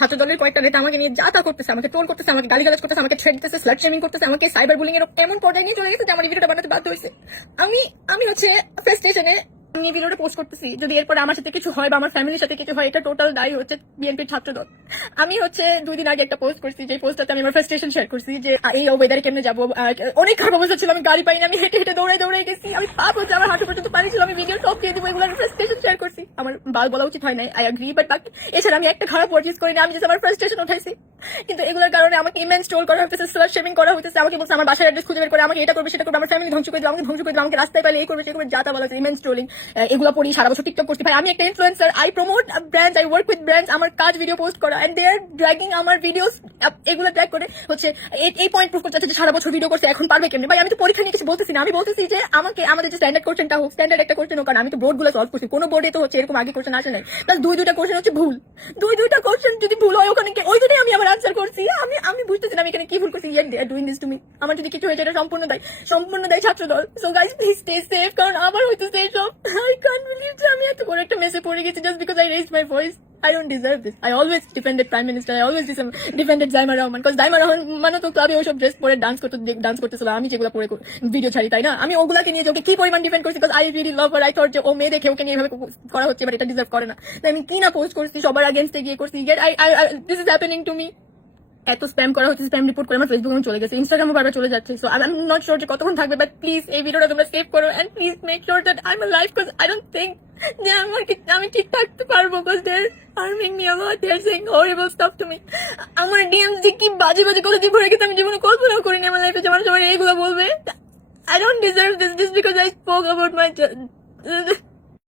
ছাত্র দলের কয়েকটা নেতা আমাকে নিয়ে যা তা করতেছে, আমাকে ট্রোল করতেছে, আমাকে গালিগালাজ করতেছে, আমাকে থ্রেট দিতেছে, স্লাট শেমিং করতেছে, আমাকে সাইবার বুলিং এর এমন পর্যায়ে নিয়ে চলে গেছে যে আমার এই ভিডিওটা বানাতে বাধ্য হয়েছে। আমি আমি হচ্ছে ফ্রাস্ট্রেশনে আমি এই ভিডিওটা পোস্ট করতেছি। যদি এরপরে আমার সাথে কিছু হয় বা আমার ফ্যামিলির সাথে কিছু হয়, এটা টোটাল দায়ী হচ্ছে বিএনপির ছাত্রদল। আমি হচ্ছে 2 দিন আগে একটা পোস্ট করছি, যে পোস্টটাতে আমি আমার ফ্রাস্ট্রেশন শেয়ার করছি যে এই ওয়েদারে কেমনে যাবো, অনেক খারাপ অবস্থা ছিল, আমি গাড়ি পাইনি, আমি হেঁটে হেঁটে দৌড়াই গেছি, আমি পাপ হচ্ছে আমার হাঁটু পর্যন্ত পানি ছিল, আমি ভিডিও টপ দিয়ে দিব, এগুলো ফ্রাস্ট্রেশন শেয়ার করছি। আমার বলা উচিত হয় নাই, আই এগ্রি, বাট বাকি এছাড়া আমি একটা খারাপ ওয়ার্ড ইউজ করিনি, আমি জাস্ট আমার ফ্রাস্ট্রেশন উঠাইছি। কিন্তু এগুলোর কারণে আমাকে ইমেন্স ট্রোল করা হচ্ছে, স্লাট শেমিং করা হচ্ছে, আমাকে বলছে আমার বাসার অ্যাড্রেস খুঁজে বের করে, আমাকে এটা করবে সেটা করবে, আমার ফ্যামিলি ধ্বংস করে দিবে, আমাকে ধ্বংস করে দিবে, আমাকে রাস্তায় পেলে এই করবে সে করবে, যা তা বলা হচ্ছে, ইমেন্স ট্রোলিং। এগুলো পড়ি, সারা বছর টিকটক করছি। ভাই আমি একটা influencer, I promote brands, I work with brands, আমার কাজ ভিডিও পোস্ট করা, এন্ড দে আর ড্র্যাগিং আমার ভিডিওস, এগুলো ট্র্যাক করে হচ্ছে এই পয়েন্ট প্রুফ করতে চাচ্ছে যে সারা বছর ভিডিও করছে, এখন পারবে কেমনে। ভাই আমি তো পরীক্ষা নিয়ে কিছু বলতেছি না, আমি বলতেছি যে আমাকে আমাদের যে স্ট্যান্ডার্ড কোশ্চেনটা হোক, স্ট্যান্ডার্ড একটা কোশ্চেন হোক, কারণ আমি তো বোর্ড গুলো সলভ করছি, কোনো বোর্ডে তো হচ্ছে এরকম আগে কোশ্চেন আসে নাই, প্লাস দুইটা কোশ্চেন হচ্ছে ভুল, দুইটা কোশ্চেন যদি ভুল হয় ওখানে ওই জন্যই আমি আমার আনসার করছি। আমি বুঝতেছি না আমি এখানে কি ভুল করছি, yet they are doing this to me. আমার যদি কিছু হয়েছে এটা সম্পূর্ণ দায় Chhatradal. So guys please stay safe, কারণ আমার হইতেছে এসব। আই কান্ট বিলিভ যে আমি এত বড় একটা মেসে পড়ে গেছি just because I raised my voice. I don't deserve this. I always defended Prime Minister. I always defended Zaima Rahman. Because Zaima Rahman তো ক্লাবে ওইসব ড্রেস পরে ডান্স করতেছিল, আমি যেগুলো পরে ভিডিও ছাড়ি, তাই না? আমি ওগুলাকে নিয়ে যে ওকে কি পরিমাণ ডিফেন্ড করছি, because I really love her. I thought যে ও মেয়ে দেখে ওকে নিয়ে এভাবে করা হচ্ছে, বাট এটা ডিজার্ভ করে না। তাই আমি কি না পোস্ট করছি, সবার আগেনস্টে গিয়ে করছি। This is happening to me. এত স্প্যাম করা হচ্ছে, স্প্যাম রিপোর্ট করে আমার ফেসবুক চলে গেছে, ইনস্টাগ্রামও বারবার চলে যাচ্ছে। So I am not sure যে কতক্ষণ থাকবে, বাট প্লিজ এই ভিডিওটা তোমরা সেভ করো and please make sure that I am live, because I don't think যে আমি ঠিক থাকতে পারবো, because they are harming me a lot, they are saying horrible stuff to me. আমার ডিএমস যে কি বাজে বাজে কথা দিয়ে ভরে গেছে, আমি জীবনে কল্পনাও করিনি আমার লাইফে যে আমার সবাই এইগুলো বলবে। I don't deserve this because I spoke about my